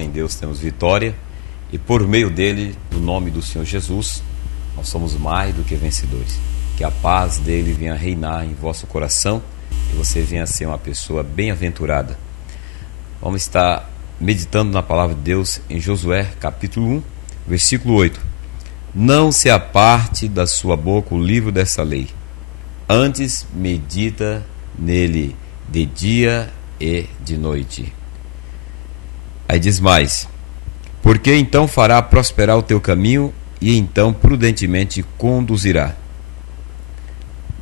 Em Deus temos vitória e por meio dele, no nome do Senhor Jesus, nós somos mais do que vencedores. Que a paz dele venha reinar em vosso coração e você venha a ser uma pessoa bem-aventurada. Vamos estar meditando na palavra de Deus em Josué capítulo 1, versículo 8. Não se aparte da sua boca o livro dessa lei, antes medita nele de dia e de noite. Aí diz mais: porque então fará prosperar o teu caminho e então prudentemente conduzirá.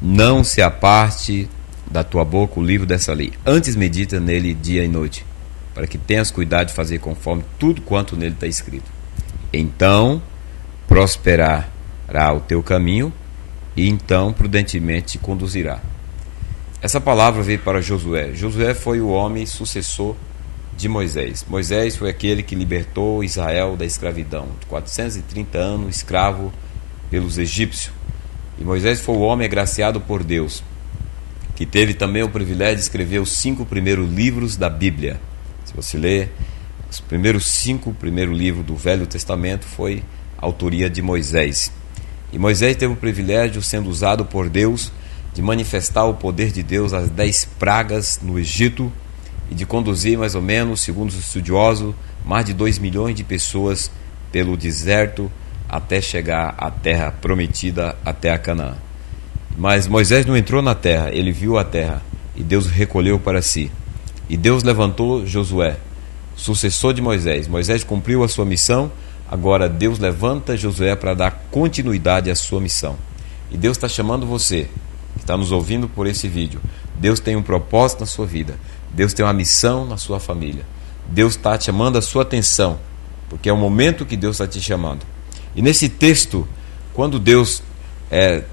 Não se aparte da tua boca o livro dessa lei, antes medita nele dia e noite, para que tenhas cuidado de fazer conforme tudo quanto nele está escrito. Então prosperará o teu caminho e então prudentemente conduzirá. Essa palavra veio para Josué. Josué foi o homem sucessor de Moisés. Moisés foi aquele que libertou Israel da escravidão, 430 anos escravo pelos egípcios. E Moisés foi o homem agraciado por Deus, que teve também o privilégio de escrever os 5 primeiros livros da Bíblia. Se você ler os primeiros 5 primeiros livros do Velho Testamento, foi a autoria de Moisés. E Moisés teve o privilégio, sendo usado por Deus, de manifestar o poder de Deus, as 10 pragas no Egito, e de conduzir mais ou menos, segundo os estudiosos, mais de 2 milhões de pessoas pelo deserto até chegar à terra prometida, até a Canaã. Mas Moisés não entrou na terra, ele viu a terra e Deus recolheu para si. E Deus levantou Josué, sucessor de Moisés. Moisés cumpriu a sua missão, agora Deus levanta Josué para dar continuidade à sua missão. E Deus está chamando você, que está nos ouvindo por esse vídeo. Deus tem um propósito na sua vida. Deus tem uma missão na sua família. Deus está chamando a sua atenção, porque é o momento que Deus está te chamando. E nesse texto, quando Deus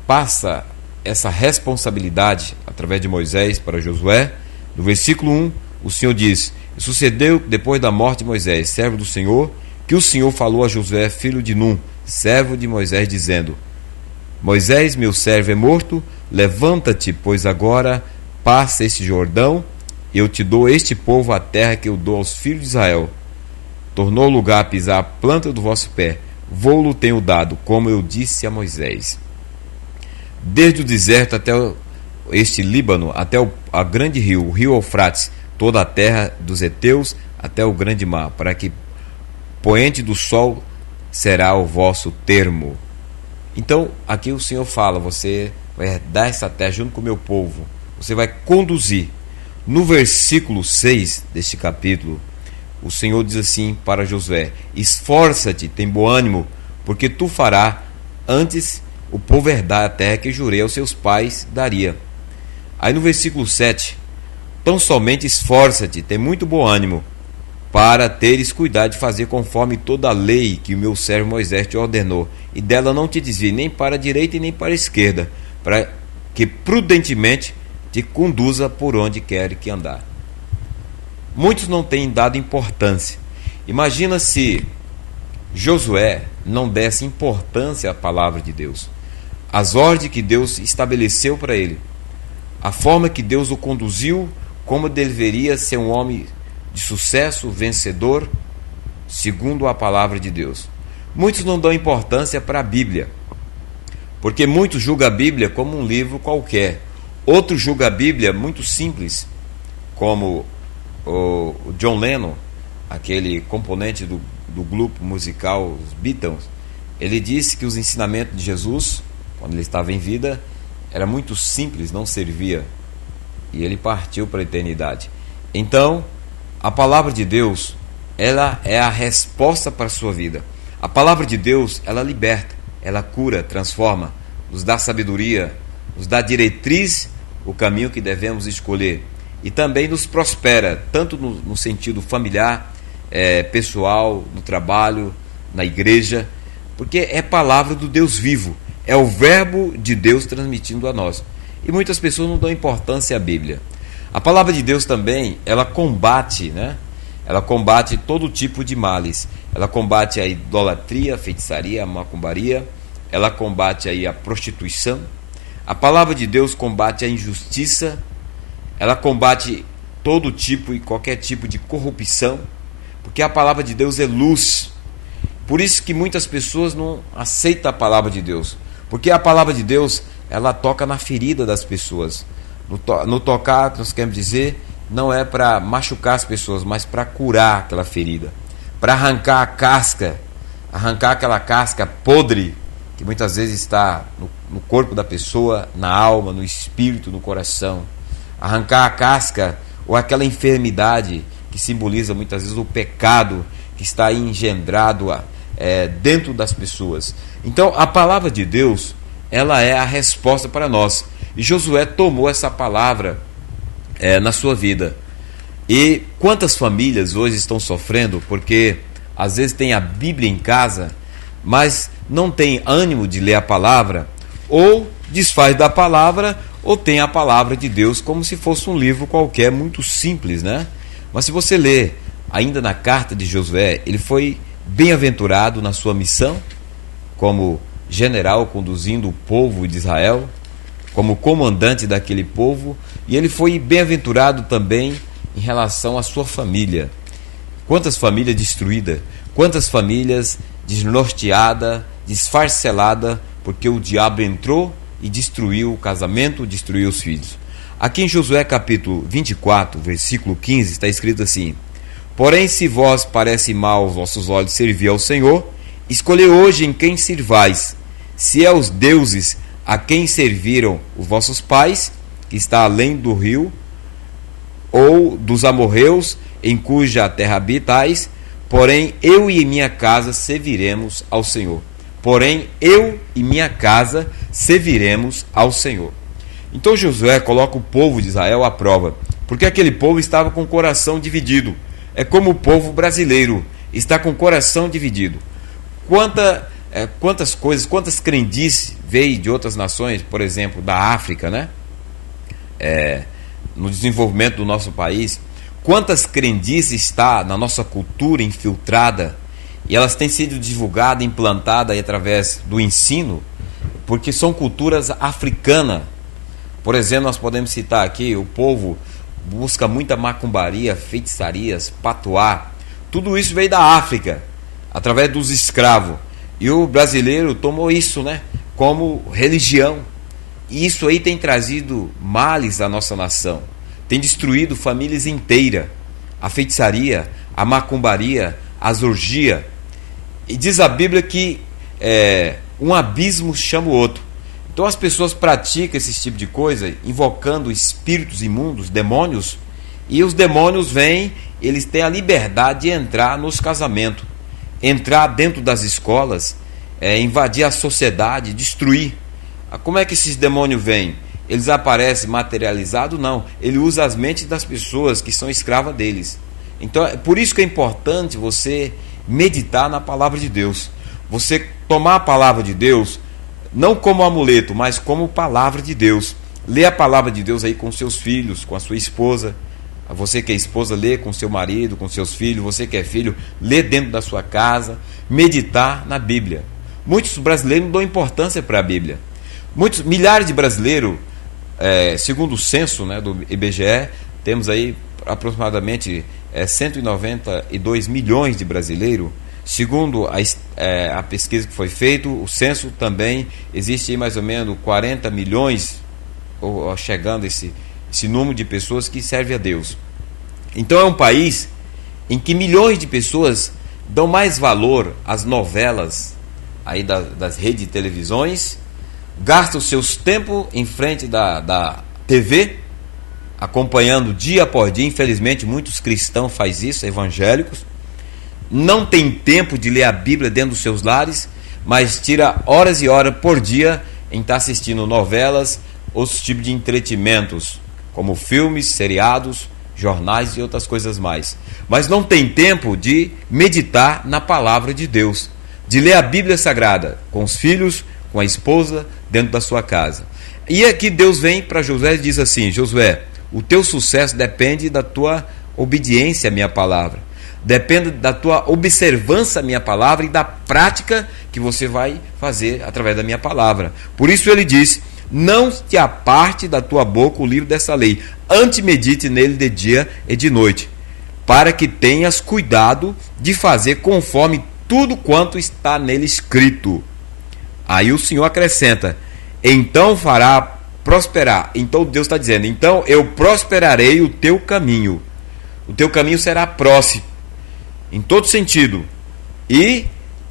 passa essa responsabilidade através de Moisés para Josué, no versículo 1, o Senhor diz: sucedeu depois da morte de Moisés, servo do Senhor, que o Senhor falou a Josué, filho de Num, servo de Moisés, dizendo: Moisés, meu servo, é morto, levanta-te, pois agora passa este Jordão, eu te dou este povo, a terra que eu dou aos filhos de Israel. Tornou o lugar a pisar a planta do vosso pé, vou-lo tenho dado, como eu disse a Moisés. Desde o deserto até este Líbano, até a grande rio, o rio Eufrates, toda a terra dos heteus, até o grande mar, para que poente do sol será o vosso termo. Então, aqui o Senhor fala: você vai herdar essa terra junto com o meu povo, você vai conduzir. No versículo 6 deste capítulo, o Senhor diz assim para Josué: esforça-te, tem bom ânimo, porque tu farás antes o povo herdar a terra que jurei aos seus pais daria. Aí no versículo 7, tão somente esforça-te, tem muito bom ânimo, para teres cuidado de fazer conforme toda a lei que o meu servo Moisés te ordenou, e dela não te desvie nem para a direita e nem para a esquerda, para que prudentemente te conduza por onde quer que andar. Muitos não têm dado importância. Imagina se Josué não desse importância à palavra de Deus, as ordens que Deus estabeleceu para ele, a forma que Deus o conduziu, como deveria ser um homem de sucesso, vencedor, segundo a palavra de Deus. Muitos não dão importância para a Bíblia, porque muitos julgam a Bíblia como um livro qualquer. Outros julgam a Bíblia muito simples, como o John Lennon, aquele componente do grupo musical os Beatles. Ele disse que os ensinamentos de Jesus, quando ele estava em vida, era muito simples, não servia, e ele partiu para a eternidade. Então, a palavra de Deus, ela é a resposta para a sua vida. A palavra de Deus, ela liberta, ela cura, transforma, nos dá sabedoria, nos dá diretriz, o caminho que devemos escolher, e também nos prospera, tanto no sentido familiar, pessoal, no trabalho, na igreja, porque é palavra do Deus vivo, é o verbo de Deus transmitindo a nós. E muitas pessoas não dão importância à Bíblia. A palavra de Deus também, ela combate, Ela combate todo tipo de males. Ela combate a idolatria, a feitiçaria, a macumbaria. Ela combate aí a prostituição. A palavra de Deus combate a injustiça. Ela combate todo tipo e qualquer tipo de corrupção, porque a palavra de Deus é luz. Por isso que muitas pessoas não aceitam a palavra de Deus, porque a palavra de Deus, ela toca na ferida das pessoas. No tocar, nós queremos dizer, não é para machucar as pessoas, mas para curar aquela ferida, para arrancar a casca, arrancar aquela casca podre que muitas vezes está no corpo da pessoa, na alma, no espírito, no coração. Arrancar a casca ou aquela enfermidade que simboliza muitas vezes o pecado que está aí engendrado dentro das pessoas. Então a palavra de Deus, ela é a resposta para nós. E Josué tomou essa palavra na sua vida. E quantas famílias hoje estão sofrendo porque às vezes tem a Bíblia em casa, mas não tem ânimo de ler a palavra, ou desfaz da palavra, ou tem a palavra de Deus como se fosse um livro qualquer, muito simples, né? Mas se você ler ainda na carta de Josué, ele foi bem-aventurado na sua missão como general conduzindo o povo de Israel, como comandante daquele povo, e ele foi bem-aventurado também em relação à sua família. Quantas famílias destruídas, quantas famílias desnorteadas, desfarceladas, porque o diabo entrou e destruiu o casamento, destruiu os filhos. Aqui em Josué capítulo 24, versículo 15, está escrito assim: porém, se vós parece mal aos vossos olhos servir ao Senhor, escolhei hoje em quem sirvais, se é os deuses a quem serviram os vossos pais, que está além do rio, ou dos amorreus, em cuja terra habitais, porém eu e minha casa serviremos ao Senhor. Porém eu e minha casa serviremos ao Senhor. Então Josué coloca o povo de Israel à prova, porque aquele povo estava com o coração dividido. É como o povo brasileiro está com o coração dividido. Quantas coisas, quantas crendices veio de outras nações, por exemplo, da África, né? No desenvolvimento do nosso país, quantas crendices está na nossa cultura infiltrada, e elas têm sido divulgadas, implantadas através do ensino, porque são culturas africanas. Por exemplo, nós podemos citar aqui, o povo busca muita macumbaria, feitiçarias, patuá. Tudo isso veio da África, através dos escravos. E o brasileiro tomou isso, né, como religião. E isso aí tem trazido males à nossa nação. Tem destruído famílias inteiras. A feitiçaria, a macumbaria, as orgias. E diz a Bíblia que um abismo chama o outro. Então as pessoas praticam esse tipo de coisa, invocando espíritos imundos, demônios, e os demônios vêm, eles têm a liberdade de entrar nos casamentos, entrar dentro das escolas, invadir a sociedade, destruir. Como é que esses demônios vêm? Eles aparecem materializados? Não. Ele usa as mentes das pessoas que são escravas deles. Então, por isso que é importante você meditar na palavra de Deus. Você tomar a palavra de Deus, não como amuleto, mas como palavra de Deus. Lê a palavra de Deus aí com seus filhos, com a sua esposa. Você que é esposa, lê com seu marido, com seus filhos. Você que é filho, lê dentro da sua casa. Meditar na Bíblia. Muitos brasileiros não dão importância para a Bíblia. Milhares de brasileiros, segundo o censo, né, do IBGE, temos aí aproximadamente 192 milhões de brasileiros. Segundo a pesquisa que foi feita, o censo também, existe aí mais ou menos 40 milhões, ou chegando esse número de pessoas que servem a Deus. Então é um país em que milhões de pessoas dão mais valor às novelas aí das redes de televisões, gastam seus tempos em frente da TV, acompanhando dia após dia. Infelizmente muitos cristãos fazem isso, evangélicos, não tem tempo de ler a Bíblia dentro dos seus lares, mas tira horas e horas por dia em estar assistindo novelas, outros tipos de entretenimentos, como filmes, seriados, jornais e outras coisas mais. Mas não tem tempo de meditar na palavra de Deus, de ler a Bíblia Sagrada com os filhos, com a esposa, dentro da sua casa. E aqui Deus vem para Josué e diz assim: Josué, o teu sucesso depende da tua obediência à minha palavra, depende da tua observância à minha palavra e da prática que você vai fazer através da minha palavra. Por isso ele diz: não te aparte da tua boca o livro dessa lei, antes medite nele de dia e de noite, para que tenhas cuidado de fazer conforme tudo quanto está nele escrito. Aí o Senhor acrescenta: então fará prosperar. Então Deus está dizendo: então eu prosperarei o teu caminho. O teu caminho será próximo, em todo sentido. E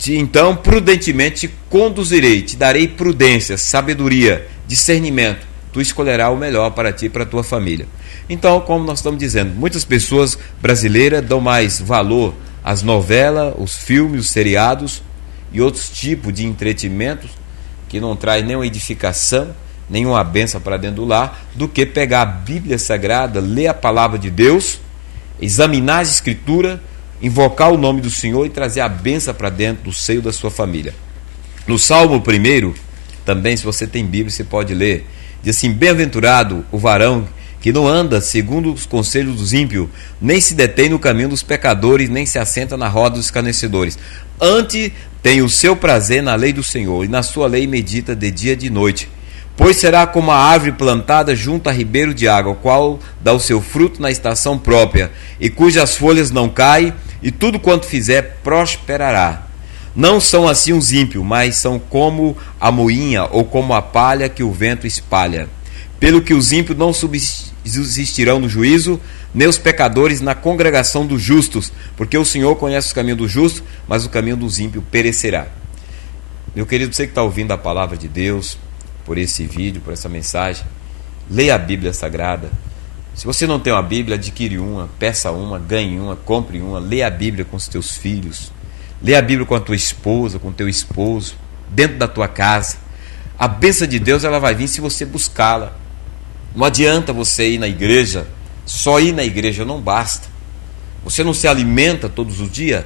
então prudentemente te conduzirei, te darei prudência, sabedoria, discernimento. Tu escolherás o melhor para ti e para a tua família. Então, como nós estamos dizendo, muitas pessoas brasileiras dão mais valor às novelas, os filmes, os seriados e outros tipos de entretenimentos que não traz nenhuma edificação, nenhuma bênção para dentro do lar, do que pegar a Bíblia Sagrada, ler a palavra de Deus, examinar as Escrituras, invocar o nome do Senhor e trazer a bênção para dentro do seio da sua família. No Salmo 1, também, se você tem Bíblia, você pode ler, diz assim: bem-aventurado o varão que não anda segundo os conselhos dos ímpios, nem se detém no caminho dos pecadores, nem se assenta na roda dos escarnecedores. Antes tem o seu prazer na lei do Senhor, e na sua lei medita de dia e de noite. Pois será como a árvore plantada junto a ribeiro de água, qual dá o seu fruto na estação própria, e cujas folhas não caem, e tudo quanto fizer prosperará. Não são assim os ímpios, mas são como a moinha ou como a palha que o vento espalha. Pelo que os ímpios não subsistirão no juízo, nem os pecadores na congregação dos justos, porque o Senhor conhece o caminho do justo, mas o caminho dos ímpios perecerá. Meu querido, você que está ouvindo a palavra de Deus, por esse vídeo, por essa mensagem, leia a Bíblia Sagrada. Se você não tem uma Bíblia, adquire uma, peça uma, ganhe uma, compre uma, leia a Bíblia com os teus filhos, leia a Bíblia com a tua esposa, com o teu esposo, dentro da tua casa. A bênção de Deus, ela vai vir se você buscá-la. Não adianta você ir na igreja, só ir na igreja não basta. Você não se alimenta todos os dias?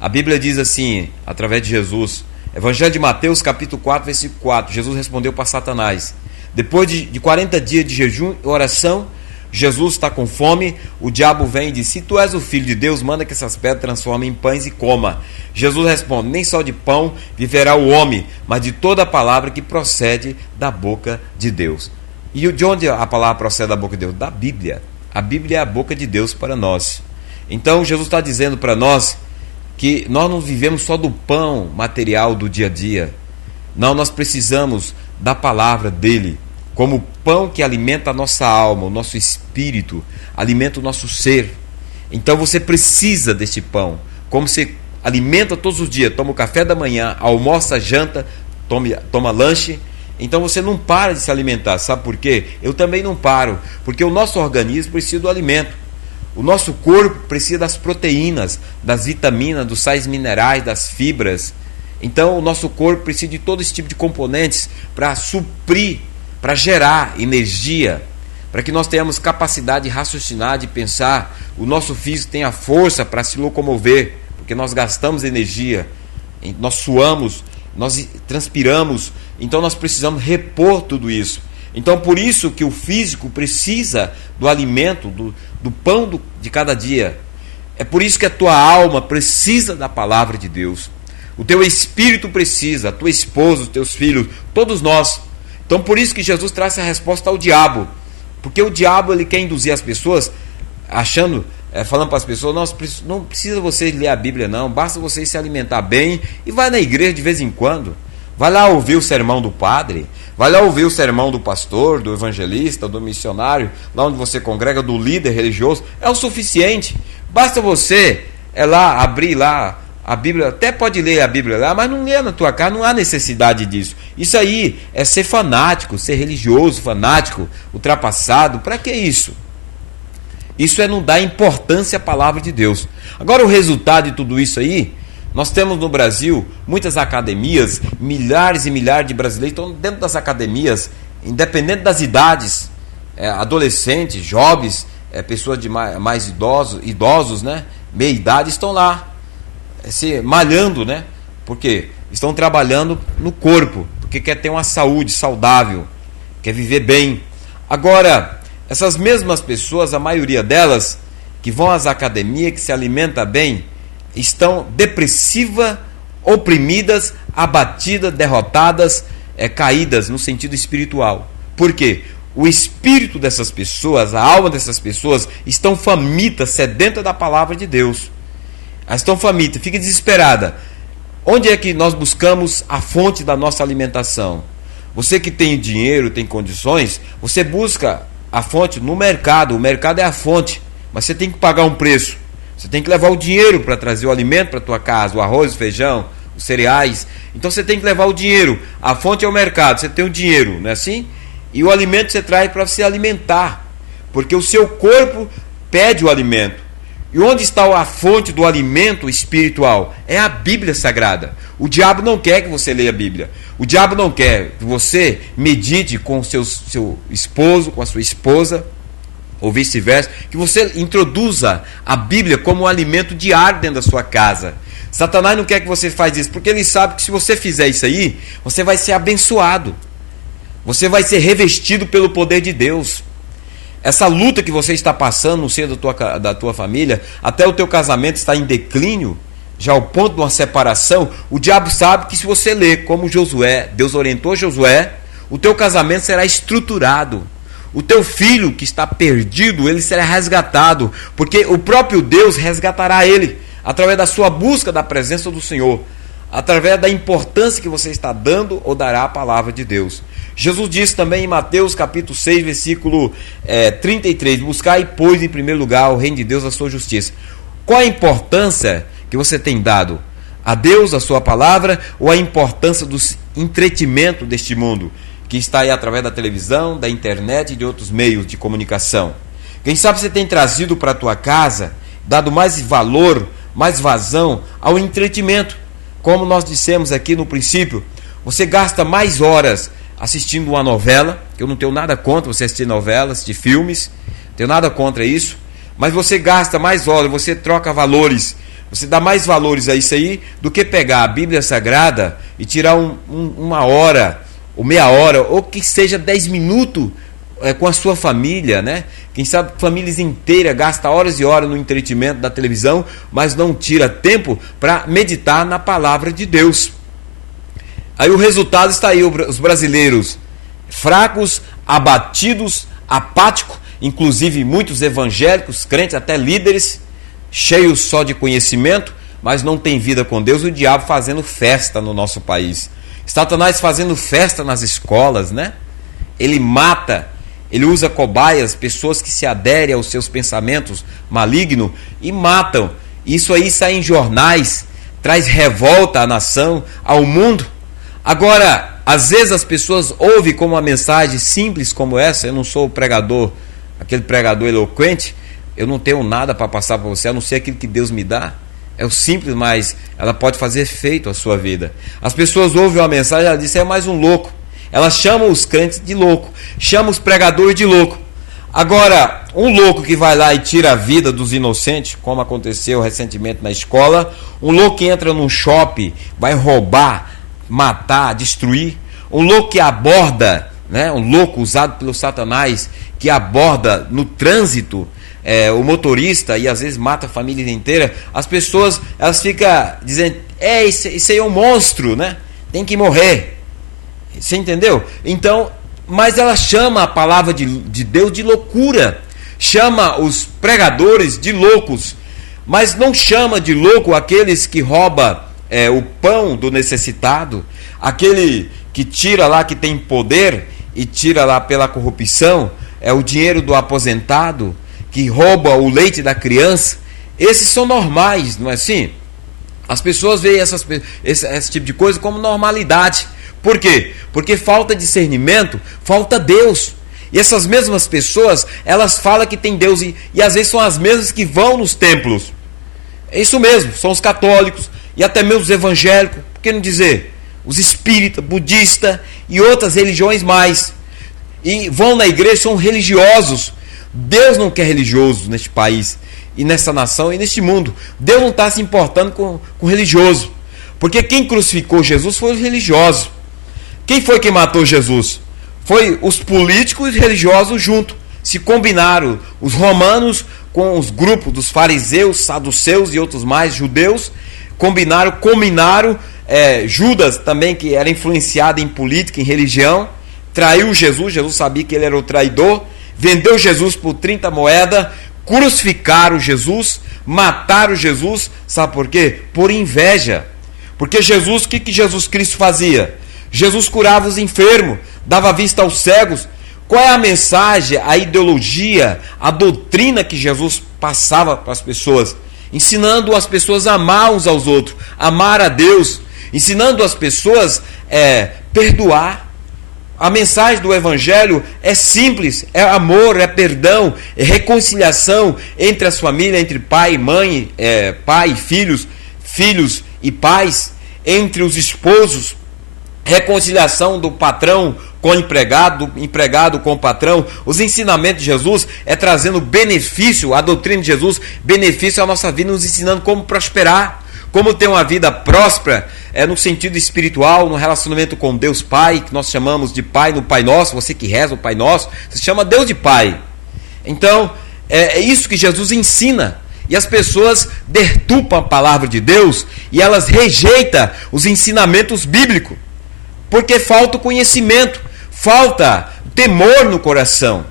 A Bíblia diz assim, através de Jesus, Evangelho de Mateus, capítulo 4, versículo 4, Jesus respondeu para Satanás. Depois de 40 dias de jejum e oração, Jesus está com fome, o diabo vem e diz: se tu és o Filho de Deus, manda que essas pedras transformem em pães e coma. Jesus responde: nem só de pão viverá o homem, mas de toda a palavra que procede da boca de Deus. E de onde a palavra procede da boca de Deus? Da Bíblia. A Bíblia é a boca de Deus para nós. Então Jesus está dizendo para nós que nós não vivemos só do pão material do dia a dia. Não, nós precisamos da palavra dele, como pão que alimenta a nossa alma, o nosso espírito, alimenta o nosso ser. Então você precisa desse pão. Como você alimenta todos os dias, toma o café da manhã, almoça, janta, toma lanche. Então você não para de se alimentar. Sabe por quê? Eu também não paro. Porque o nosso organismo precisa do alimento. O nosso corpo precisa das proteínas, das vitaminas, dos sais minerais, das fibras. Então o nosso corpo precisa de todo esse tipo de componentes para suprir, para gerar energia, para que nós tenhamos capacidade de raciocinar, de pensar. O nosso físico tenha força para se locomover, porque nós gastamos energia, nós suamos, nós transpiramos, então nós precisamos repor tudo isso. Então por isso que o físico precisa do alimento, do pão de cada dia. É por isso que a tua alma precisa da palavra de Deus. O teu espírito precisa, a tua esposa, os teus filhos, todos nós. Então por isso que Jesus traz a resposta ao diabo. Porque o diabo ele quer induzir as pessoas, achando, falando para as pessoas: não precisa você ler a Bíblia não, basta você se alimentar bem e vai na igreja de vez em quando. Vai lá ouvir o sermão do padre, vai lá ouvir o sermão do pastor, do evangelista, do missionário, lá onde você congrega, do líder religioso, é o suficiente. Basta você lá abrir lá a Bíblia, até pode ler a Bíblia lá, mas não lê na tua casa, não há necessidade disso. Isso aí é ser fanático, ser religioso, fanático, ultrapassado. Para que isso? Isso é não dar importância à palavra de Deus. Agora o resultado de tudo isso aí, nós temos no Brasil muitas academias, milhares e milhares de brasileiros estão dentro das academias, independente das idades, adolescentes, jovens, pessoas de mais idosos, né, meia idade, estão lá, se malhando, né, porque estão trabalhando no corpo, porque quer ter uma saúde saudável, quer viver bem. Agora, essas mesmas pessoas, a maioria delas, que vão às academias, que se alimenta bem, estão depressivas, oprimidas, abatidas, derrotadas, caídas no sentido espiritual. Por quê? o espírito dessas pessoas, a alma dessas pessoas estão famintas, sedentas da palavra de Deus. Elas estão famintas, fica desesperada. Onde é que nós buscamos a fonte da nossa alimentação? Você que tem dinheiro, tem condições, você busca a fonte no mercado. O mercado é a fonte, mas você tem que pagar um preço. Você tem que levar o dinheiro para trazer o alimento para a tua casa, o arroz, o feijão, os cereais. Então você tem que levar o dinheiro. A fonte é o mercado, você tem o dinheiro, não é assim? E o alimento você traz para se alimentar, porque o seu corpo pede o alimento. E onde está a fonte do alimento espiritual? É a Bíblia Sagrada. O diabo não quer que você leia a Bíblia. O diabo não quer que você medite com o seu esposo, com a sua esposa, ou vice-versa, que você introduza a Bíblia como um alimento diário dentro da sua casa. Satanás não quer que você faça isso, porque ele sabe que se você fizer isso aí, você vai ser abençoado. Você vai ser revestido pelo poder de Deus. Essa luta que você está passando no seio da tua família, até o teu casamento está em declínio, já ao ponto de uma separação, o diabo sabe que se você ler como Josué, Deus orientou Josué, o teu casamento será estruturado. O teu filho que está perdido, ele será resgatado, porque o próprio Deus resgatará ele, através da sua busca da presença do Senhor, através da importância que você está dando ou dará à palavra de Deus. Jesus disse também em Mateus capítulo 6, versículo 33, buscai, pois, em primeiro lugar o reino de Deus, a sua justiça. Qual a importância que você tem dado a Deus, a sua palavra, ou a importância do entretenimento deste mundo, que está aí através da televisão, da internet e de outros meios de comunicação? Quem sabe você tem trazido para a tua casa, dado mais valor, mais vazão ao entretenimento. Como nós dissemos aqui no princípio, você gasta mais horas assistindo uma novela, que eu não tenho nada contra você assistir novelas, assistir filmes, não tenho nada contra isso, mas você gasta mais horas, você troca valores, você dá mais valores a isso aí, do que pegar a Bíblia Sagrada e tirar uma hora, ou meia hora, ou que seja 10 minutos com a sua família, né? Quem sabe famílias inteiras gastam horas e horas no entretenimento da televisão, mas não tira tempo para meditar na palavra de Deus. Aí o resultado está aí, os brasileiros fracos, abatidos, apáticos, inclusive muitos evangélicos, crentes, até líderes, cheios só de conhecimento, mas não tem vida com Deus. O diabo fazendo festa no nosso país. Satanás fazendo festa nas escolas, né? Ele mata, ele usa cobaias, pessoas que se aderem aos seus pensamentos malignos e matam. Isso aí sai em jornais, traz revolta à nação, ao mundo. Agora, às vezes as pessoas ouvem como uma mensagem simples como essa. Eu não sou o pregador, aquele pregador eloquente, eu não tenho nada para passar para você, a não ser aquilo que Deus me dá. É o simples, mas ela pode fazer efeito à sua vida. As pessoas ouvem uma mensagem, ela diz, é mais um louco. Elas chamam os crentes de louco, chamam os pregadores de louco. Agora, um louco que vai lá e tira a vida dos inocentes, como aconteceu recentemente na escola, um louco que entra num shopping, vai roubar, matar, destruir, um louco que aborda, né, um louco usado pelo Satanás, que aborda no trânsito o motorista e às vezes mata a família inteira. As pessoas, elas ficam dizendo, isso aí é um monstro, né? Tem que morrer. Você entendeu? Então, mas ela chama a palavra de Deus de loucura, chama os pregadores de loucos, mas não chama de louco aqueles que roubam o pão do necessitado, aquele que tira lá, que tem poder e tira lá pela corrupção, o dinheiro do aposentado, que rouba o leite da criança. Esses são normais, não é assim? As pessoas veem esse tipo de coisa como normalidade. Por quê? Porque falta discernimento, falta Deus. E essas mesmas pessoas, elas falam que tem Deus e às vezes são as mesmas que vão nos templos. É isso mesmo, são os católicos e até mesmo os evangélicos, por que não dizer? Os espíritas, budistas e outras religiões mais. E vão na igreja, são religiosos. Deus não quer religiosos neste país e nessa nação e neste mundo. Deus não está se importando com religioso. Porque quem crucificou Jesus foi os religiosos. Quem foi que matou Jesus? Foi os políticos e religiosos juntos. Se combinaram os romanos com os grupos dos fariseus, saduceus e outros mais, judeus. Combinaram Judas também, que era influenciado em política, em religião. traiu Jesus, Jesus sabia que ele era o traidor, vendeu Jesus por 30 moedas, crucificaram Jesus, mataram Jesus, sabe por quê? Por inveja. Porque Jesus, o que Jesus Cristo fazia? Jesus curava os enfermos, dava vista aos cegos. Qual é a mensagem, a ideologia, a doutrina que Jesus passava para as pessoas? Ensinando as pessoas a amar uns aos outros, amar a Deus, ensinando as pessoas a perdoar. A mensagem do Evangelho é simples, é amor, é perdão, é reconciliação entre as famílias, entre pai e mãe, pai e filhos, filhos e pais, entre os esposos, reconciliação do patrão com o empregado, do empregado com o patrão. Os ensinamentos de Jesus é trazendo benefício, a doutrina de Jesus, benefício à nossa vida, nos ensinando como prosperar, como ter uma vida próspera, no sentido espiritual, no relacionamento com Deus Pai, que nós chamamos de Pai no Pai Nosso. Você que reza o Pai Nosso, você chama Deus de Pai. Então, é isso que Jesus ensina. E as pessoas deturpam a palavra de Deus e elas rejeitam os ensinamentos bíblicos, porque falta o conhecimento, falta temor no coração.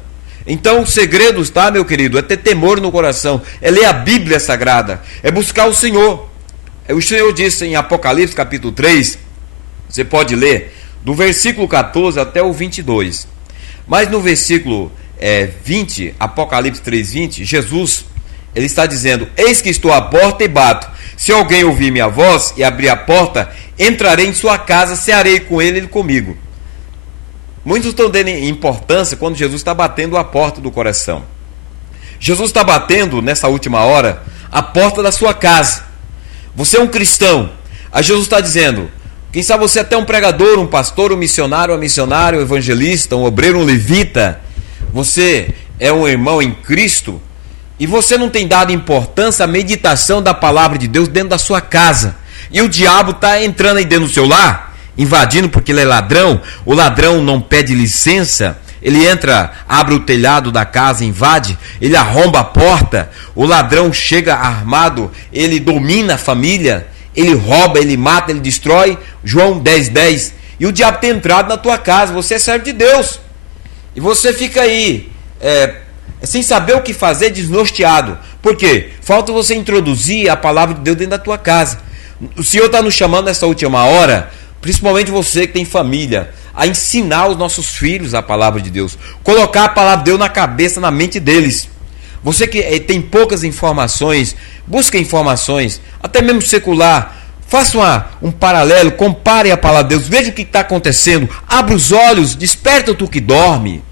Então o segredo, tá, meu querido, é ter temor no coração, é ler a Bíblia Sagrada, é buscar o Senhor. O Senhor disse em Apocalipse capítulo 3, você pode ler, do versículo 14 até o 22. Mas no versículo 20, Apocalipse 3:20, Jesus, ele está dizendo: eis que estou à porta e bato. Se alguém ouvir minha voz e abrir a porta, entrarei em sua casa, cearei com ele e ele comigo. Muitos estão dando importância quando Jesus está batendo a porta do coração. Jesus está batendo, nessa última hora, a porta da sua casa. Você é um cristão. Aí Jesus está dizendo, quem sabe você é até um pregador, um pastor, um missionário, uma missionária, um evangelista, um obreiro, um levita. Você é um irmão em Cristo e você não tem dado importância à meditação da palavra de Deus dentro da sua casa. E o diabo está entrando aí dentro do seu lar, invadindo, porque ele é ladrão. O ladrão não pede licença. Ele entra, abre o telhado da casa, invade, ele arromba a porta. O ladrão chega armado, ele domina a família, ele rouba, ele mata, ele destrói. João 10:10. E o diabo tem entrado na tua casa, você é servo de Deus. E você fica aí, sem saber o que fazer, desnorteado. Por quê? Falta você introduzir a palavra de Deus dentro da tua casa. O Senhor está nos chamando nessa última hora, principalmente você que tem família, a ensinar os nossos filhos a palavra de Deus, colocar a palavra de Deus na cabeça, na mente deles. Você que tem poucas informações, busca informações, até mesmo secular, faça um paralelo, compare a palavra de Deus, veja o que está acontecendo, abre os olhos, desperta tu que dorme.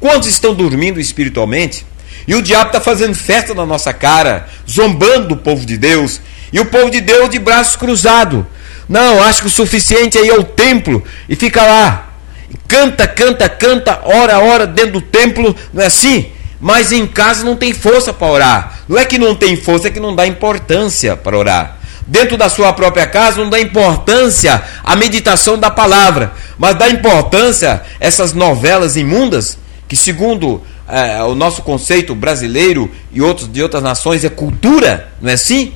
Quantos estão dormindo espiritualmente? E o diabo está fazendo festa na nossa cara, zombando do povo de Deus, e o povo de Deus de braços cruzados. Não, acho que o suficiente aí é o templo, e fica lá, canta, ora dentro do templo, não é assim? Mas em casa não tem força para orar. Não é que não tem força, é que não dá importância para orar. Dentro da sua própria casa não dá importância à meditação da palavra, mas dá importância a essas novelas imundas, que segundo o nosso conceito brasileiro e outros de outras nações é cultura, não é assim?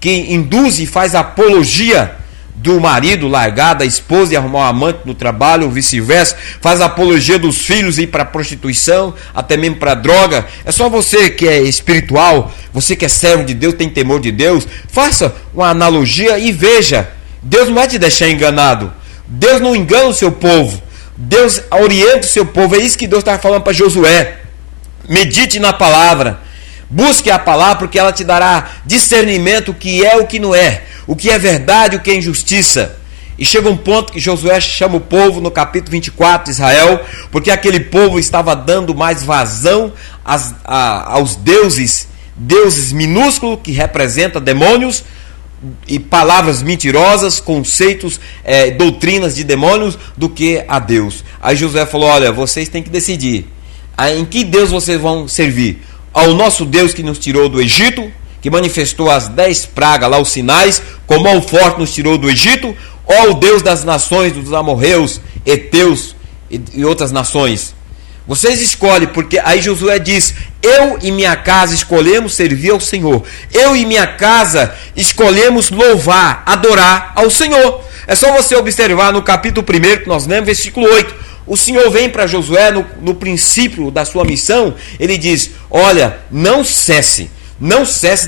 Que induz e faz apologia do marido largar da esposa e arrumar um amante no trabalho, ou vice-versa, faz apologia dos filhos ir para a prostituição, até mesmo para a droga. É só você que é espiritual, você que é servo de Deus, tem temor de Deus, faça uma analogia e veja, Deus não vai te deixar enganado, Deus não engana o seu povo, Deus orienta o seu povo. É isso que Deus está falando para Josué. Medite na palavra, busque a palavra, porque ela te dará discernimento, o que é, o que não é, o que é verdade, o que é injustiça. E chega um ponto que Josué chama o povo no capítulo 24 de Israel, porque aquele povo estava dando mais vazão aos deuses minúsculos, que representam demônios e palavras mentirosas, conceitos, doutrinas de demônios, do que a Deus. Aí Josué falou, olha, vocês têm que decidir em que Deus vocês vão servir. Ao nosso Deus que nos tirou do Egito, que manifestou as 10 pragas lá, os sinais, com mão forte nos tirou do Egito, ou ao Deus das nações, dos amorreus, heteus e outras nações? Vocês escolhem, porque aí Josué diz, eu e minha casa escolhemos servir ao Senhor, eu e minha casa escolhemos louvar, adorar ao Senhor. É só você observar no capítulo 1 que nós lemos, versículo 8, o Senhor vem para Josué no princípio da sua missão, ele diz: olha, não cesse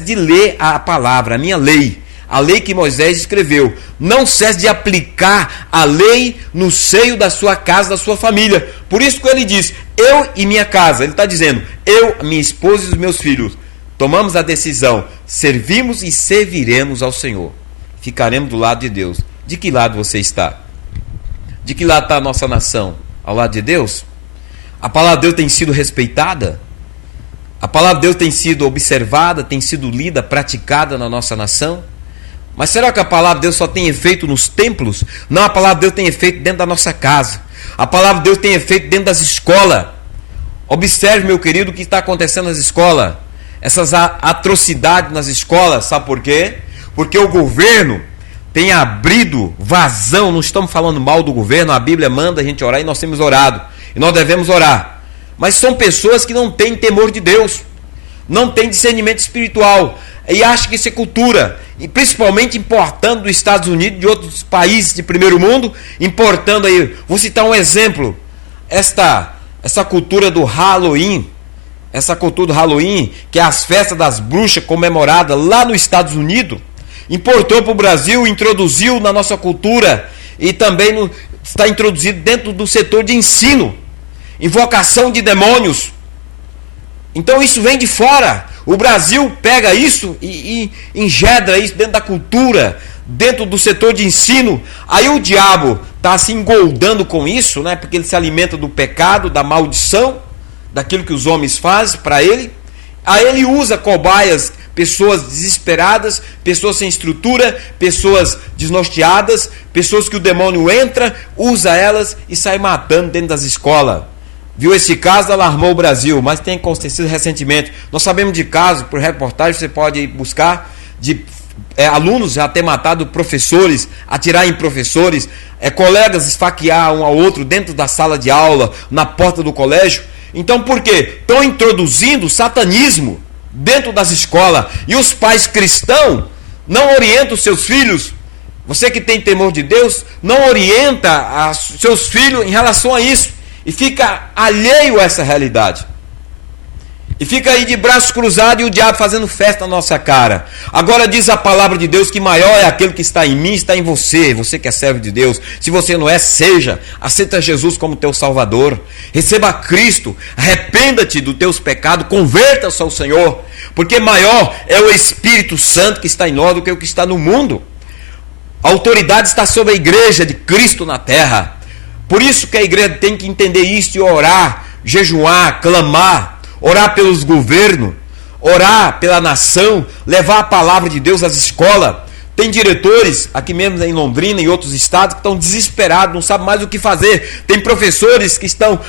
de ler a palavra, a minha lei, a lei que Moisés escreveu. Não cesse de aplicar a lei no seio da sua casa, da sua família. Por isso que ele diz: eu e minha casa. Ele está dizendo: eu, minha esposa e os meus filhos tomamos a decisão, servimos e serviremos ao Senhor. Ficaremos do lado de Deus. De que lado você está? De que lado está a nossa nação? Ao lado de Deus? A palavra de Deus tem sido respeitada? A palavra de Deus tem sido observada, tem sido lida, praticada na nossa nação? Mas será que a palavra de Deus só tem efeito nos templos? Não, a palavra de Deus tem efeito dentro da nossa casa. A palavra de Deus tem efeito dentro das escolas. Observe, meu querido, o que está acontecendo nas escolas. Essas atrocidades nas escolas, sabe por quê? Porque o governo tem abrido vazão. Não estamos falando mal do governo, a Bíblia manda a gente orar e nós temos orado. E nós devemos orar. Mas são pessoas que não têm temor de Deus, não têm discernimento espiritual e acham que isso é cultura. E principalmente importando dos Estados Unidos, de outros países de primeiro mundo, importando aí. Vou citar um exemplo. Essa cultura do Halloween, que é as festas das bruxas comemoradas lá nos Estados Unidos, importou para o Brasil, introduziu na nossa cultura e também está introduzido dentro do setor de ensino. Invocação de demônios. Então isso vem de fora. O Brasil pega isso e engendra isso dentro da cultura, dentro do setor de ensino. Aí o diabo está se engoldando com isso, né? Porque ele se alimenta do pecado, da maldição, daquilo que os homens fazem para ele. Aí ele usa cobaias, pessoas desesperadas, pessoas sem estrutura, pessoas desnorteadas, pessoas que o demônio entra, usa elas e sai matando dentro das escolas. Viu esse caso, alarmou o Brasil, mas tem acontecido recentemente. Nós sabemos de casos, por reportagem, você pode buscar, de alunos já ter matado professores, atirar em professores, colegas esfaquear um ao outro dentro da sala de aula, na porta do colégio. Então por quê? Estão introduzindo satanismo dentro das escolas. E os pais cristãos não orientam os seus filhos. Você que tem temor de Deus, não orienta seus filhos em relação a isso. E fica alheio a essa realidade. E fica aí de braços cruzados e o diabo fazendo festa na nossa cara. Agora diz a palavra de Deus que maior é aquele que está em mim, está em você. Você que é servo de Deus. Se você não é, seja. Aceita Jesus como teu Salvador. Receba Cristo. Arrependa-te dos teus pecados. Converta-se ao Senhor. Porque maior é o Espírito Santo que está em nós do que o que está no mundo. A autoridade está sobre a igreja de Cristo na terra. Por isso que a igreja tem que entender isso e orar, jejuar, clamar, orar pelos governos, orar pela nação, levar a palavra de Deus às escolas. Tem diretores, aqui mesmo em Londrina e outros estados, que estão desesperados, não sabem mais o que fazer. Tem professores que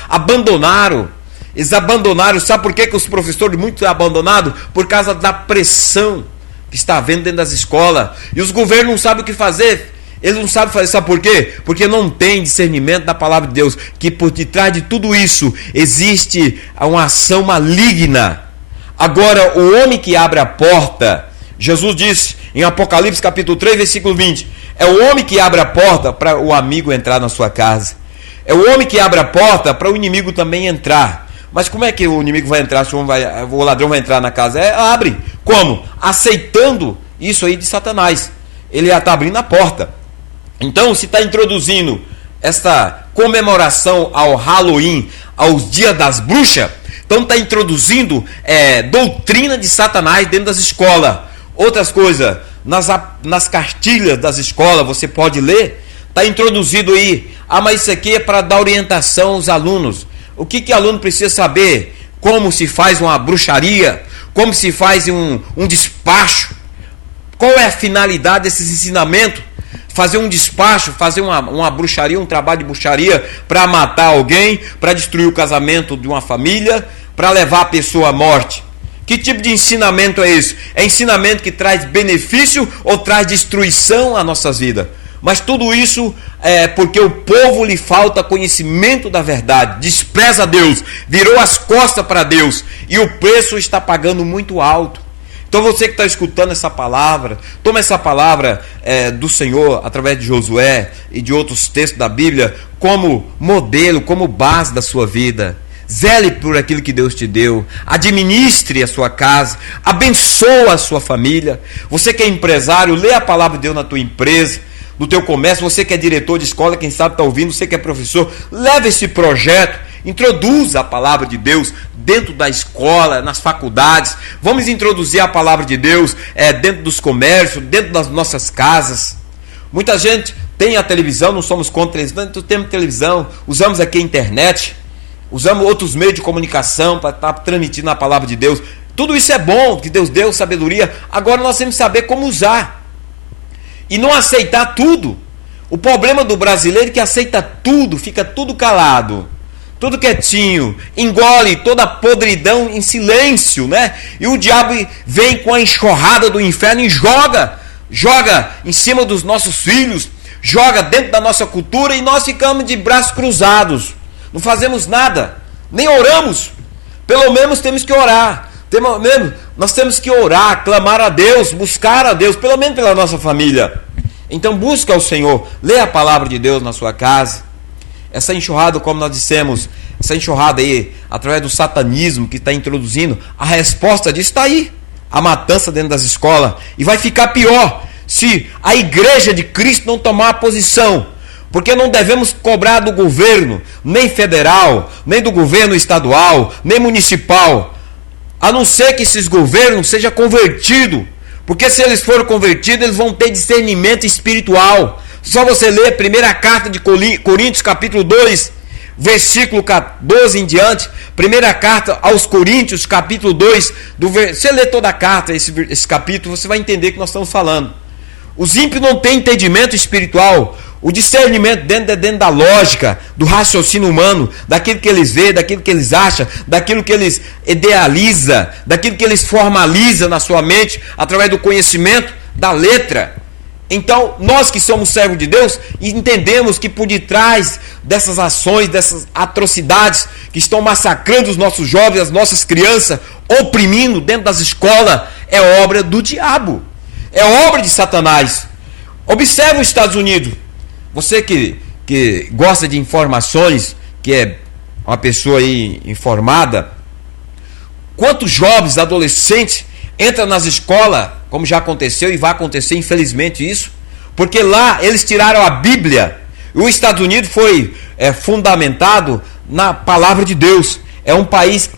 abandonaram. Eles abandonaram. Sabe por que os professores muitos abandonados? Por causa da pressão que está havendo dentro das escolas. E os governos não sabem o que fazer. Eles não sabem fazer, sabe por quê? Porque não tem discernimento da palavra de Deus, que por detrás de tudo isso existe uma ação maligna. Agora, o homem que abre a porta, Jesus disse em Apocalipse capítulo 3, versículo 20, é o homem que abre a porta para o amigo entrar na sua casa. É o homem que abre a porta para o inimigo também entrar. Mas como é que o inimigo vai entrar, se o ladrão vai entrar na casa? Abre. Como? Aceitando isso aí de Satanás. Ele já está abrindo a porta. Então, se está introduzindo esta comemoração ao Halloween, aos dias das bruxas, então está introduzindo doutrina de Satanás dentro das escolas. Outras coisas, nas cartilhas das escolas, você pode ler, está introduzido aí, mas isso aqui é para dar orientação aos alunos. O que o aluno precisa saber? Como se faz uma bruxaria, como se faz um despacho, qual é a finalidade desses ensinamentos? Fazer um despacho, fazer uma bruxaria, um trabalho de bruxaria para matar alguém, para destruir o casamento de uma família, para levar a pessoa à morte. Que tipo de ensinamento é esse? É ensinamento que traz benefício ou traz destruição às nossas vidas? Mas tudo isso é porque o povo lhe falta conhecimento da verdade, despreza Deus, virou as costas para Deus e o preço está pagando muito alto. Então você que está escutando essa palavra, toma essa palavra do Senhor através de Josué e de outros textos da Bíblia como modelo, como base da sua vida. Zele por aquilo que Deus te deu, administre a sua casa, abençoa a sua família. Você que é empresário, lê a palavra de Deus na tua empresa, no teu comércio. Você que é diretor de escola, quem sabe está ouvindo, você que é professor, leve esse projeto, introduza a palavra de Deus dentro da escola, nas faculdades. Vamos introduzir a palavra de Deus dentro dos comércios, dentro das nossas casas. Muita gente tem a televisão, não somos contra a televisão, então temos televisão, usamos aqui a internet, usamos outros meios de comunicação para estar transmitindo a palavra de Deus. Tudo isso é bom, que Deus deu sabedoria. Agora nós temos que saber como usar e não aceitar tudo. O problema do brasileiro é que aceita tudo, fica tudo calado, tudo quietinho, engole toda a podridão em silêncio, né? E o diabo vem com a enxurrada do inferno e joga em cima dos nossos filhos, joga dentro da nossa cultura, e nós ficamos de braços cruzados. Não fazemos nada, nem oramos. Pelo menos temos que orar. Nós temos que orar, clamar a Deus, buscar a Deus, pelo menos pela nossa família. Então busca o Senhor, lê a palavra de Deus na sua casa. Essa enxurrada, como nós dissemos, essa enxurrada aí, através do satanismo que está introduzindo, a resposta disso está aí. A matança dentro das escolas. E vai ficar pior se a igreja de Cristo não tomar a posição. Porque não devemos cobrar do governo, nem federal, nem do governo estadual, nem municipal, a não ser que esses governos sejam convertidos. Porque se eles forem convertidos, eles vão ter discernimento espiritual. Só você ler a primeira carta de Coríntios, capítulo 2, versículo 12 em diante. Primeira carta aos Coríntios, capítulo 2. Você lê toda a carta, esse capítulo, você vai entender o que nós estamos falando. Os ímpios não têm entendimento espiritual. O discernimento dentro da lógica, do raciocínio humano, daquilo que eles veem, daquilo que eles acham, daquilo que eles idealizam, daquilo que eles formalizam na sua mente, através do conhecimento da letra. Então, nós que somos servos de Deus, entendemos que por detrás dessas ações, dessas atrocidades que estão massacrando os nossos jovens, as nossas crianças, oprimindo dentro das escolas, é obra do diabo, é obra de Satanás. Observe os Estados Unidos. Você que gosta de informações, que é uma pessoa aí informada, quantos jovens, adolescentes entram nas escolas, como já aconteceu e vai acontecer, infelizmente, isso, porque lá eles tiraram a Bíblia. Os Estados Unidos foi fundamentado na palavra de Deus. É um país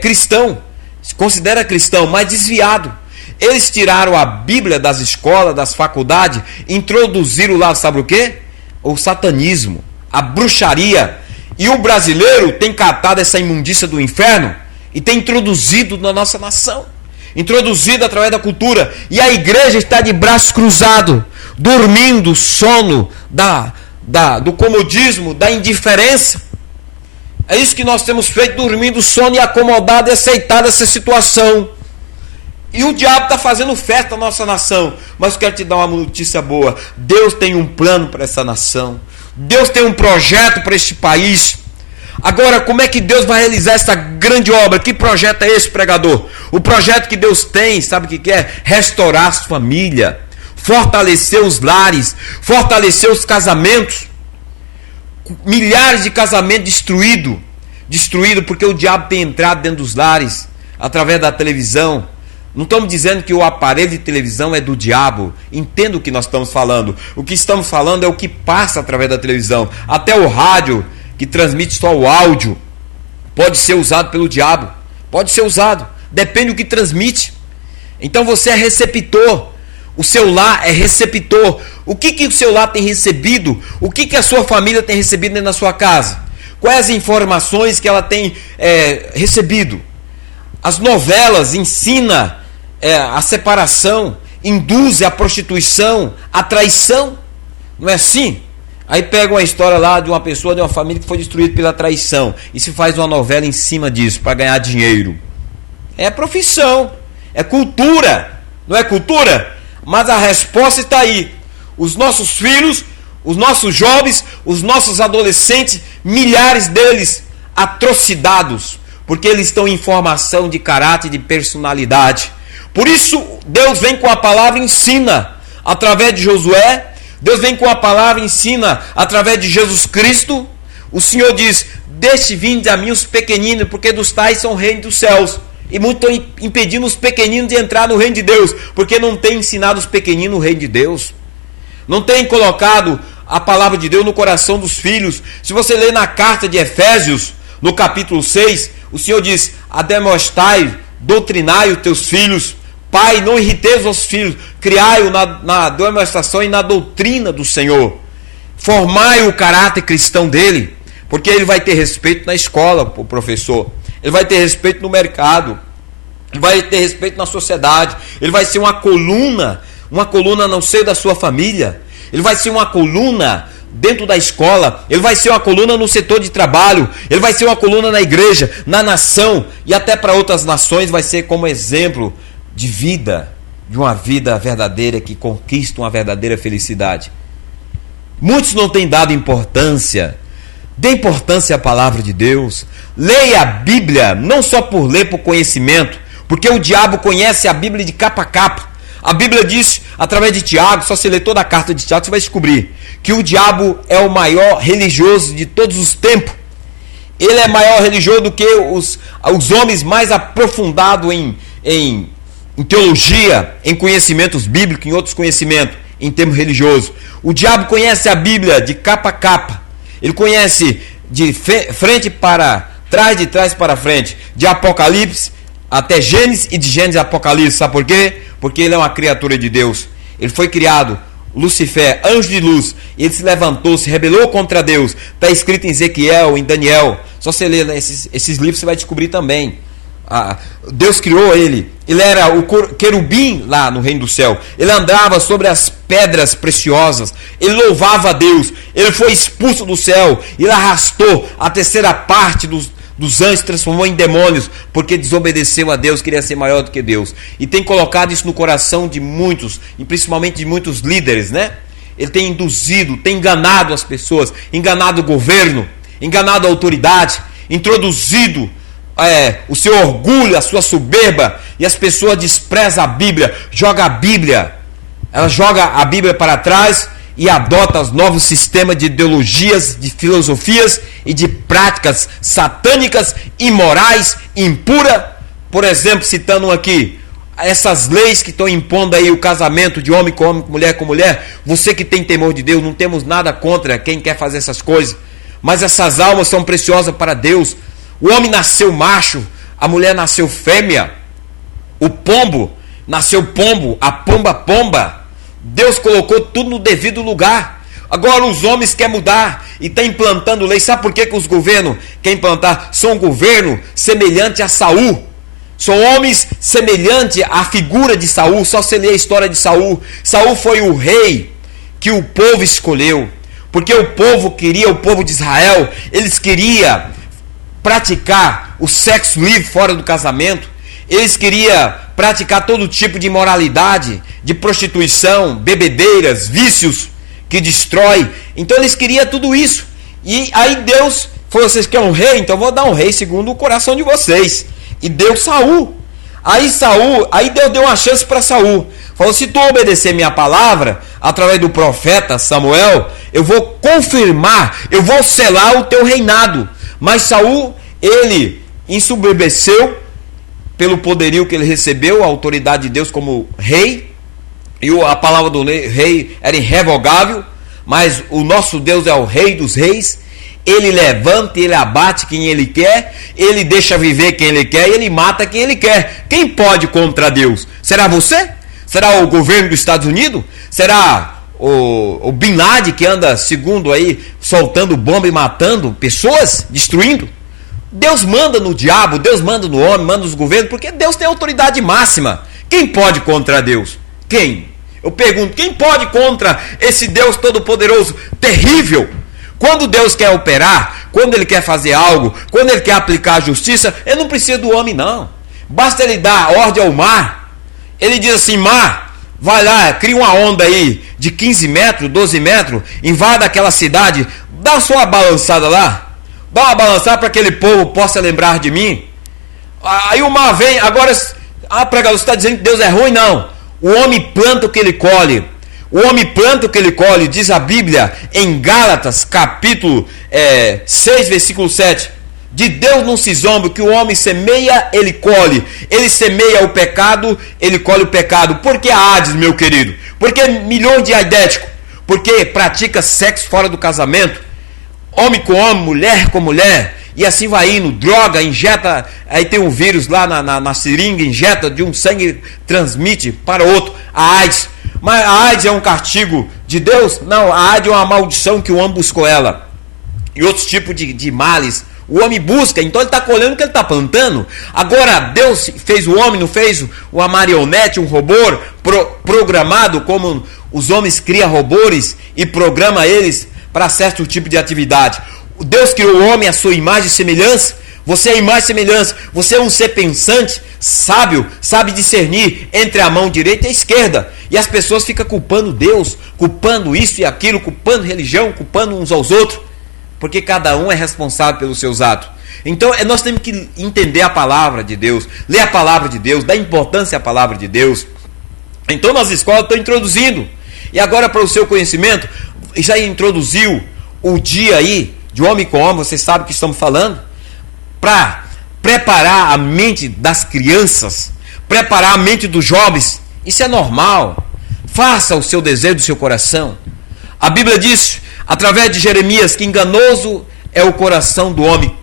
cristão, se considera cristão, mas desviado. Eles tiraram a Bíblia das escolas, das faculdades, introduziram lá, sabe o quê? O satanismo, a bruxaria. E o brasileiro tem catado essa imundícia do inferno e tem introduzido na nossa nação. Introduzido através da cultura. E a igreja está de braços cruzados, dormindo o sono do comodismo, da indiferença. É isso que nós temos feito, dormindo o sono e acomodado e aceitado essa situação. E o diabo está fazendo festa na nossa nação. Mas eu quero te dar uma notícia boa. Deus tem um plano para essa nação. Deus tem um projeto para este país. Agora, como é que Deus vai realizar essa grande obra? Que projeto é esse, pregador? O projeto que Deus tem, sabe o que é? Restaurar as famílias, fortalecer os lares, fortalecer os casamentos. Milhares de casamentos destruídos porque o diabo tem entrado dentro dos lares, através da televisão. Não estamos dizendo que o aparelho de televisão é do diabo. Entenda o que nós estamos falando. O que estamos falando é o que passa através da televisão. Até o rádio, que transmite só o áudio, pode ser usado pelo diabo. Pode ser usado. Depende do que transmite. Então você é receptor. O celular é receptor. O que o celular tem recebido? O que a sua família tem recebido dentro da sua casa? Quais as informações que ela tem recebido? As novelas ensinam a separação, induzem a prostituição, a traição. Não é assim? Aí pega uma história lá de uma pessoa, de uma família que foi destruída pela traição, e se faz uma novela em cima disso, para ganhar dinheiro. É profissão, é cultura. Não é cultura? Mas a resposta está aí. Os nossos filhos, os nossos jovens, os nossos adolescentes, milhares deles atrocidados, porque eles estão em formação de caráter e de personalidade. Por isso, Deus vem com a palavra e ensina através de Josué. Deus vem com a palavra e ensina através de Jesus Cristo. O Senhor diz: deixe vinde a mim os pequeninos, porque dos tais são o reino dos céus. E muitos estão impedindo os pequeninos de entrar no reino de Deus, porque não tem ensinado os pequeninos o reino de Deus. Não tem colocado a palavra de Deus no coração dos filhos. Se você ler na carta de Efésios, no capítulo 6, o Senhor diz: admoestai, doutrinai os teus filhos. Pai, não irriteis os vossos filhos, criai-o na demonstração e na doutrina do Senhor. Formai o caráter cristão dele, porque ele vai ter respeito na escola, o professor. Ele vai ter respeito no mercado. Ele vai ter respeito na sociedade. Ele vai ser uma coluna no seio da sua família. Ele vai ser uma coluna dentro da escola. Ele vai ser uma coluna no setor de trabalho. Ele vai ser uma coluna na igreja, na nação e até para outras nações. Vai ser como exemplo de vida, de uma vida verdadeira que conquista uma verdadeira felicidade. Muitos não têm dado importância. Dê importância à palavra de Deus. Leia a Bíblia, não só por ler, por conhecimento, porque o diabo conhece a Bíblia de capa a capa. A Bíblia diz, através de Tiago, só se ler toda a carta de Tiago, você vai descobrir que o diabo é o maior religioso de todos os tempos. Ele é maior religioso do que os homens mais aprofundados em teologia, em conhecimentos bíblicos, em outros conhecimentos, em termos religiosos. O diabo conhece a Bíblia de capa a capa. Ele conhece de frente para trás, de trás para frente, de Apocalipse até Gênesis e de Gênesis a Apocalipse. Sabe por quê? Porque ele é uma criatura de Deus. Ele foi criado, Lucifer, anjo de luz. Ele se levantou, se rebelou contra Deus. Está escrito em Ezequiel, em Daniel. Só você ler esses livros, você vai descobrir também. Deus criou ele. Ele era o querubim lá no reino do céu. Ele andava sobre as pedras preciosas. Ele louvava a Deus. Ele foi expulso do céu. Ele arrastou a terceira parte dos anjos, transformou em demônios, porque desobedeceu a Deus, queria ser maior do que Deus. E tem colocado isso no coração de muitos, e principalmente de muitos líderes, né? Ele tem induzido, tem enganado as pessoas, enganado o governo, enganado a autoridade, introduzido o seu orgulho, a sua soberba, e as pessoas desprezam a Bíblia, joga a Bíblia, ela joga a Bíblia para trás e adota os novos sistemas de ideologias, de filosofias e de práticas satânicas, imorais, impuras. Por exemplo, citando aqui, essas leis que estão impondo aí o casamento de homem com homem, mulher com mulher. Você que tem temor de Deus, não temos nada contra quem quer fazer essas coisas, mas essas almas são preciosas para Deus. O homem nasceu macho, a mulher nasceu fêmea, o pombo nasceu pombo, a pomba pomba. Deus colocou tudo no devido lugar. Agora os homens querem mudar e estão implantando leis. Sabe por que os governos querem implantar? São um governo semelhante a Saul. São homens semelhantes à figura de Saul. Só você lê a história de Saul. Saul foi o rei que o povo escolheu, porque o povo de Israel, eles queriam praticar o sexo livre fora do casamento. Eles queriam praticar todo tipo de imoralidade, de prostituição, bebedeiras, vícios que destrói. Então eles queriam tudo isso. E aí Deus falou: vocês querem um rei? Então eu vou dar um rei segundo o coração de vocês. E deu Saul. Aí Deus deu uma chance para Saul. Falou: se tu obedecer minha palavra, através do profeta Samuel, eu vou confirmar, eu vou selar o teu reinado. Mas Saul, ele ensoberbeceu pelo poderio que ele recebeu, a autoridade de Deus como rei, e a palavra do rei era irrevogável. Mas o nosso Deus é o rei dos reis. Ele levanta e ele abate quem ele quer, ele deixa viver quem ele quer e ele mata quem ele quer. Quem pode contra Deus? Será você? Será o governo dos Estados Unidos? Será o Bin Laden, que anda segundo aí, soltando bomba e matando pessoas, destruindo? Deus manda no diabo, Deus manda no homem, manda nos governos, porque Deus tem autoridade máxima. Quem pode contra Deus? Quem? Eu pergunto, quem pode contra esse Deus todo-poderoso, terrível? Quando Deus quer operar, quando Ele quer fazer algo, quando Ele quer aplicar a justiça, Ele não precisa do homem, não. Basta Ele dar ordem ao mar. Ele diz assim: mar, vai lá, cria uma onda aí de 15 metros, 12 metros, invada aquela cidade, dá só uma balançada lá. Dá uma balançada para que aquele povo possa lembrar de mim. Aí o mar vem, agora Ah, pregador, você está dizendo que Deus é ruim? Não. O homem planta o que ele colhe. O homem planta o que ele colhe, diz a Bíblia em Gálatas, capítulo 6, versículo 7. De Deus não se zomba, que o homem semeia, ele colhe. Ele semeia o pecado, ele colhe o pecado. Por que a AIDS, meu querido? Porque milhões de aidéticos. Porque pratica sexo fora do casamento. Homem com homem, mulher com mulher. E assim vai indo, droga, injeta, aí tem um vírus lá na seringa, injeta de um sangue, transmite para outro, a AIDS. Mas a AIDS é um castigo de Deus? Não, a AIDS é uma maldição que o homem buscou ela. E outros tipos de males, o homem busca, então ele está colhendo o que ele está plantando. Agora, Deus fez o homem, não fez uma marionete, um robô programado, como os homens criam robôs e programam eles para certo tipo de atividade. Deus criou o homem à sua imagem e semelhança. Você é a imagem e semelhança. Você é um ser pensante, sábio, sabe discernir entre a mão direita e a esquerda. E as pessoas ficam culpando Deus, culpando isso e aquilo, culpando religião, culpando uns aos outros, porque cada um é responsável pelos seus atos. Então nós temos que entender a palavra de Deus, ler a palavra de Deus, dar importância à palavra de Deus. Então nas escolas estão introduzindo. E agora, para o seu conhecimento, já introduziu o dia aí de homem com homem, vocês sabem o que estamos falando, para preparar a mente das crianças, preparar a mente dos jovens. Isso é normal. Faça o seu desejo do seu coração. A Bíblia diz, através de Jeremias, que enganoso é o coração do homem,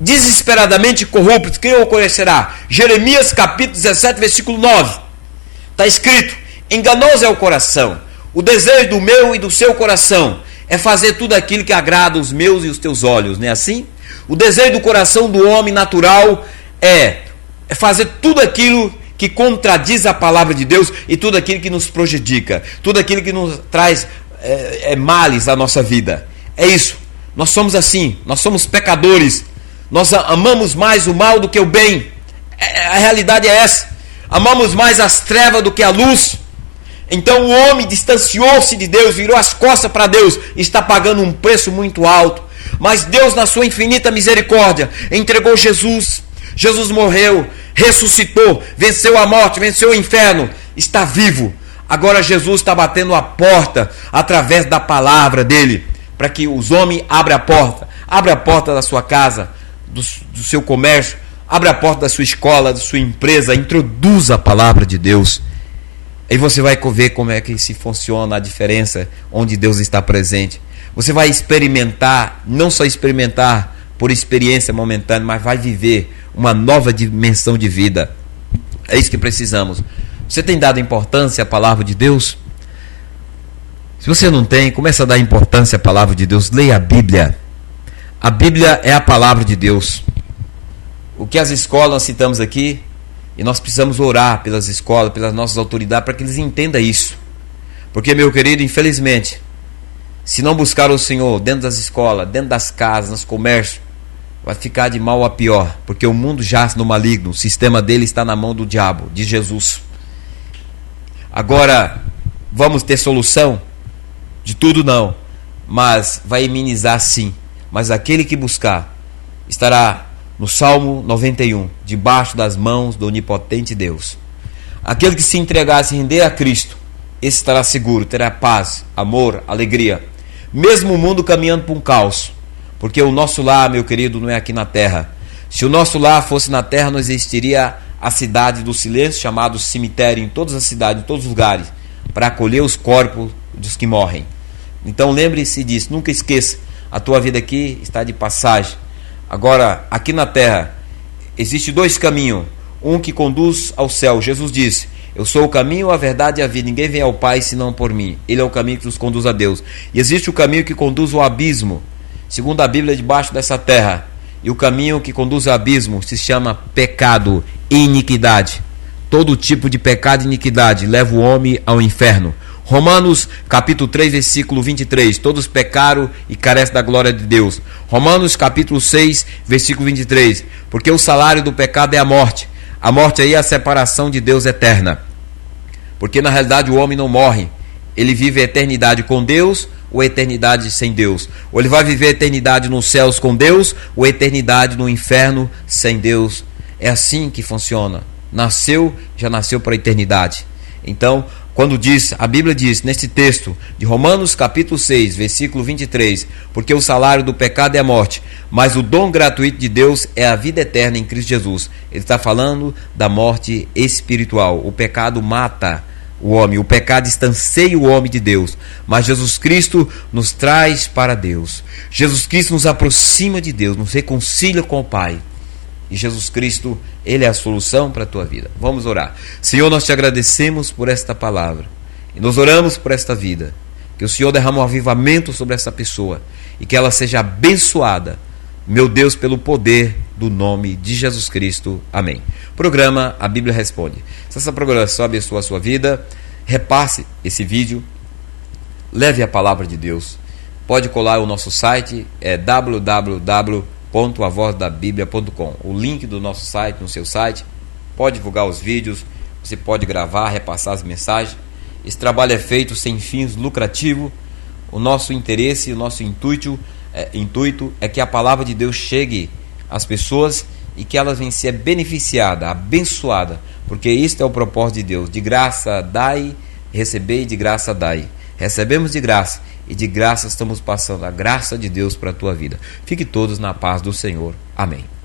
desesperadamente corrupto, quem o conhecerá? Jeremias capítulo 17, versículo 9. Está escrito, enganoso é o coração, o desejo do meu e do seu coração é fazer tudo aquilo que agrada os meus e os teus olhos, não é assim? O desejo do coração do homem natural é fazer tudo aquilo que contradiz a palavra de Deus e tudo aquilo que nos prejudica, tudo aquilo que nos traz males à nossa vida. É isso, nós somos assim, nós somos pecadores, nós amamos mais o mal do que o bem. A realidade é essa, amamos mais as trevas do que a luz. Então o homem distanciou-se de Deus, virou as costas para Deus, está pagando um preço muito alto. Mas Deus, na sua infinita misericórdia, entregou Jesus. Jesus morreu, ressuscitou, venceu a morte, venceu o inferno, está vivo. Agora Jesus está batendo a porta através da palavra dele, para que os homens abram a porta da sua casa, do seu comércio, abra a porta da sua escola, da sua empresa, introduza a palavra de Deus. Aí você vai ver como é que se funciona a diferença, onde Deus está presente. Você vai experimentar, não só experimentar por experiência momentânea, mas vai viver uma nova dimensão de vida. É isso que precisamos. Você tem dado importância à palavra de Deus? Se você não tem, comece a dar importância à palavra de Deus. Leia a Bíblia. A Bíblia é a palavra de Deus. O que as escolas nós citamos aqui, e nós precisamos orar pelas escolas, pelas nossas autoridades, para que eles entendam isso. Porque, meu querido, infelizmente, se não buscar o Senhor dentro das escolas, dentro das casas, nos comércios, vai ficar de mal a pior. Porque o mundo jaz no maligno, o sistema dele está na mão do diabo, de Jesus. Agora, vamos ter solução? De tudo não, mas vai imunizar sim. Mas aquele que buscar estará no Salmo 91, debaixo das mãos do onipotente Deus. Aquele que se entregar, se render a Cristo, esse estará seguro, terá paz, amor, alegria. Mesmo o mundo caminhando para um caos, porque o nosso lar, meu querido, não é aqui na terra. Se o nosso lar fosse na terra, não existiria a cidade do silêncio, chamado cemitério, em todas as cidades, em todos os lugares, para acolher os corpos dos que morrem. Então lembre-se disso, nunca esqueça, a tua vida aqui está de passagem. Agora, aqui na terra, existe dois caminhos, um que conduz ao céu. Jesus disse, eu sou o caminho, a verdade e a vida, ninguém vem ao Pai senão por mim. Ele é o caminho que nos conduz a Deus. E existe o caminho que conduz ao abismo, segundo a Bíblia, debaixo dessa terra. E o caminho que conduz ao abismo se chama pecado e iniquidade. Todo tipo de pecado e iniquidade leva o homem ao inferno. Romanos capítulo 3, versículo 23, todos pecaram e carecem da glória de Deus. Romanos capítulo 6, versículo 23, porque o salário do pecado é a morte aí é a separação de Deus eterna. Porque na realidade o homem não morre, ele vive a eternidade com Deus ou a eternidade sem Deus. Ou ele vai viver a eternidade nos céus com Deus ou a eternidade no inferno sem Deus. É assim que funciona. já nasceu para a eternidade. Então, quando a Bíblia diz neste texto de Romanos capítulo 6, versículo 23, porque o salário do pecado é a morte, mas o dom gratuito de Deus é a vida eterna em Cristo Jesus. Ele está falando da morte espiritual. O pecado mata o homem, o pecado distancia o homem de Deus, mas Jesus Cristo nos traz para Deus. Jesus Cristo nos aproxima de Deus, nos reconcilia com o Pai. E Jesus Cristo, Ele é a solução para a tua vida. Vamos orar. Senhor, nós te agradecemos por esta palavra. E nós oramos por esta vida. Que o Senhor derrame um avivamento sobre essa pessoa. E que ela seja abençoada, meu Deus, pelo poder do nome de Jesus Cristo. Amém. Programa A Bíblia Responde. Se essa programação abençoa a sua vida, repasse esse vídeo. Leve a palavra de Deus. Pode colar o nosso site, é www.avozdabiblia.com. O link do nosso site, no seu site, pode divulgar os vídeos, você pode gravar, repassar as mensagens. Esse trabalho é feito sem fins lucrativos. O nosso interesse, o nosso intuito é que a palavra de Deus chegue às pessoas e que elas venham ser beneficiadas, abençoadas, porque este é o propósito de Deus. De graça dai, recebei, de graça dai. Recebemos de graça e de graça estamos passando a graça de Deus para a tua vida. Fique todos na paz do Senhor. Amém.